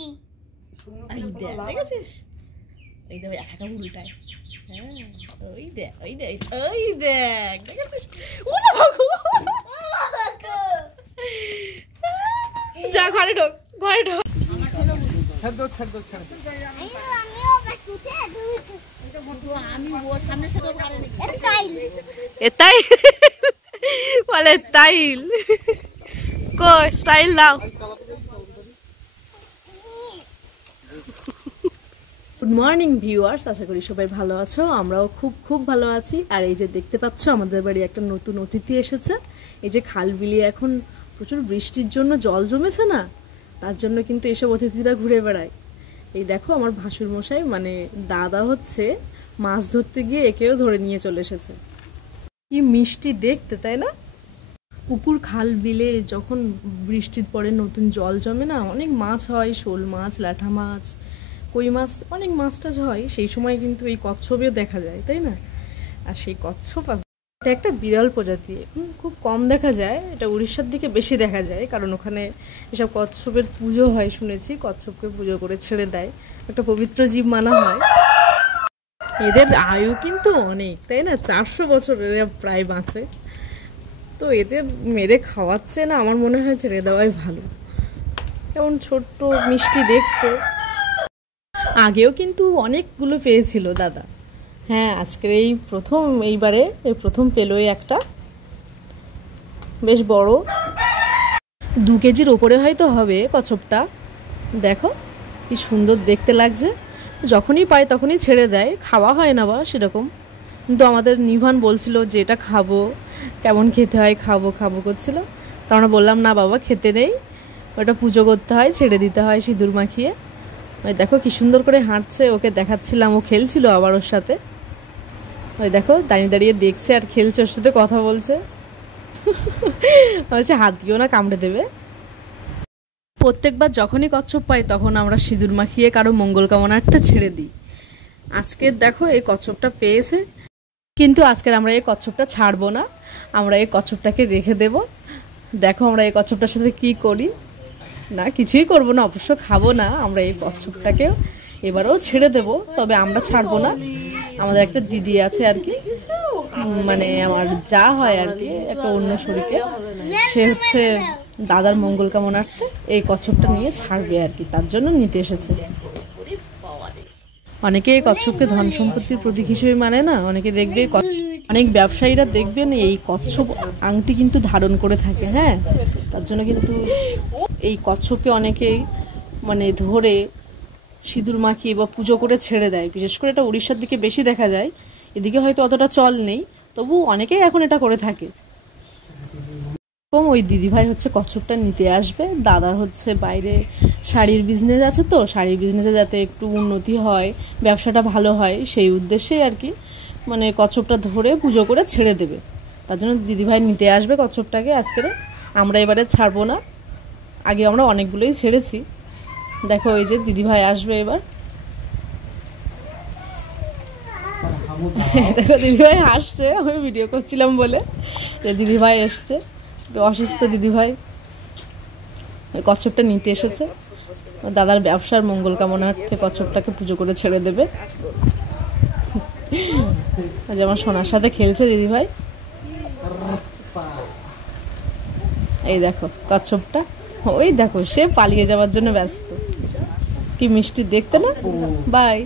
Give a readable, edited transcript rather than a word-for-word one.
কি এই দেখ দেখেছিস এই দেখ একা উল্টায় হ্যাঁ ওই দেখ দেখেছিস ওরে ভগবান যা ঘরে ঢোক ছাড় দাও আমিও বাটুতে আমি ও সামনে থেকে পারে এটাই বলে স্টাইল কো স্টাইল দাও গুড মর্নিং ভিউয়ার্স, আশা করি সবাই ভালো আছো। আমরাও খুব ভালো আছি। আর এই যে দেখতে পাচ্ছ আমাদের বাড়ি একটা নতুন অতিথি এসেছে। এই যে খাল বিলে এখন প্রচুর বৃষ্টির জন্য জল জমেছে না, তার জন্য কিন্তু এসব অতিথিরা ঘুরে বেড়ায়। এই দেখো আমার ভাসুর মশাই মানে দাদা হচ্ছে মাছ ধরতে গিয়ে একেও ধরে নিয়ে চলে এসেছে। কি মিষ্টি দেখতে, তাই না? পুকুর খাল বিলে যখন বৃষ্টির পরে নতুন জল জমে না, অনেক মাছ হয়, শোল মাছ, ল্যাঠা মাছ, কই মাছ, অনেক মাছ টাছ হয়। সেই সময় কিন্তু এই কচ্ছপেও দেখা যায়, তাই না? আর সেই কচ্ছপ এটা একটা বিরল প্রজাতি, খুব কম দেখা যায়। এটা উড়িষ্যার দিকে বেশি দেখা যায়, কারণ ওখানে এসব কচ্ছপের পুজো হয় শুনেছি। কচ্ছপকে পুজো করে ছেড়ে দেয়, একটা পবিত্র জীব মানা হয়। এদের আয়ু কিন্তু অনেক, তাই না? 400 বছর এরা প্রায় বাঁচে। তো এদের মেরে খাওয়াচ্ছে না, আমার মনে হয় ছেড়ে দেওয়াই ভালো। কেমন ছোট্ট মিষ্টি দেখতে। আগেও কিন্তু অনেকগুলো পেয়েছিল দাদা। হ্যাঁ, আজকের এইবারে প্রথম পেলো একটা বেশ বড়, 2 কেজির ওপরে হয়তো হবে কচ্ছপটা। দেখো কি সুন্দর দেখতে লাগছে। যখনই পায় তখনই ছেড়ে দেয়, খাওয়া হয় না বা সেরকম। কিন্তু আমাদের নিভান বলছিল যে এটা খাবো, কেমন খেতে হয়, খাবো করছিল। তো আমরা বললাম না বাবা, খেতে নেই, ওটা পুজো করতে হয়, ছেড়ে দিতে হয় সিঁদুর মাখিয়ে। ওই দেখো কি সুন্দর করে হাঁটছে, ওকে দেখাচ্ছিলাম, ও খেলছিল আবার ওর সাথে। ওই দেখো দাঁড়িয়ে দেখছে আর খেলছে, ওর সাথে কথা বলছে। বলছে হাত দিও না, কামড়ে দেবে। প্রত্যেকবার যখনই কচ্ছপ পাই তখন আমরা সিঁদুর মাখিয়ে কারো মঙ্গল কামনার্থে ছেড়ে দিই। আজকে দেখো এই কচ্ছপটা পেয়েছে, কিন্তু আজকের আমরা এই কচ্ছপটা ছাড়বো না, আমরা এই কচ্ছপটাকে রেখে দেব। দেখো আমরা এই কচ্ছপটার সাথে কি করি। না, কিছুই করবো না, অবশ্য খাবো না। আমরা এই কচ্ছপটাকে এবারেও ছেড়ে দেব, তবে আমরা ছাড়বো না। আমাদের একটা দিদি আছে আর কি, মানে আমার যা হয় আর কি, একটা অন্য শরীকে, সে হচ্ছে দাদার মঙ্গল কামনার্থে এই কচ্ছপটা নিয়ে ছাড়বে আর কি, তার জন্য নিতে এসেছে। অনেকে এই কচ্ছপকে ধন সম্পত্তির প্রতীক হিসেবে মানে না, অনেকে দেখবে, অনেক ব্যবসায়ীরা দেখবেন এই কচ্ছপ আংটি কিন্তু ধারণ করে থাকে। হ্যাঁ, তার জন্য কিন্তু এই কচ্ছপকে অনেকেই মানে ধরে সিঁদুর মাখিয়ে বা পুজো করে ছেড়ে দেয়। বিশেষ করে এটা উড়িষ্যার দিকে বেশি দেখা যায়, এদিকে হয়তো অতটা চল নেই, তবু অনেকেই এখন এটা করে থাকে। ওই দিদিভাই হচ্ছে কচ্ছপটা নিতে আসবে। দাদা হচ্ছে বাইরে শাড়ির বিজনেস আছে, তো শাড়ির বিজনেসে যাতে একটু উন্নতি হয়, ব্যবসাটা ভালো হয়, সেই উদ্দেশ্যেই আর কি মানে কচ্ছপটা ধরে পুজো করে ছেড়ে দেবে। তার জন্য দিদিভাই নিতে আসবে কচ্ছপটাকে আজকে। আমরা এবারে ছাড়বো না, আগে আমরা অনেকগুলোই ছেড়েছি। দেখো এই যে দিদিভাই আসবে এবার। দেখো দিদিভাই হাসছে, আমি ভিডিও করছিলাম বলে যে দিদিভাই এসছে, অসুস্থ দিদিভাই কচ্ছপটা নিতে এসেছে। দাদার ব্যবসার মঙ্গল কামনার্থে কচ্ছপটাকে পুজো করে ছেড়ে দেবে। যেমন সোনার সাথে খেলছে দিদিভাই। এই দেখো কচ্ছপটা, ওই দেখো সে পালিয়ে যাওয়ার জন্য ব্যস্ত। কি মিষ্টি দেখতে না? বাই।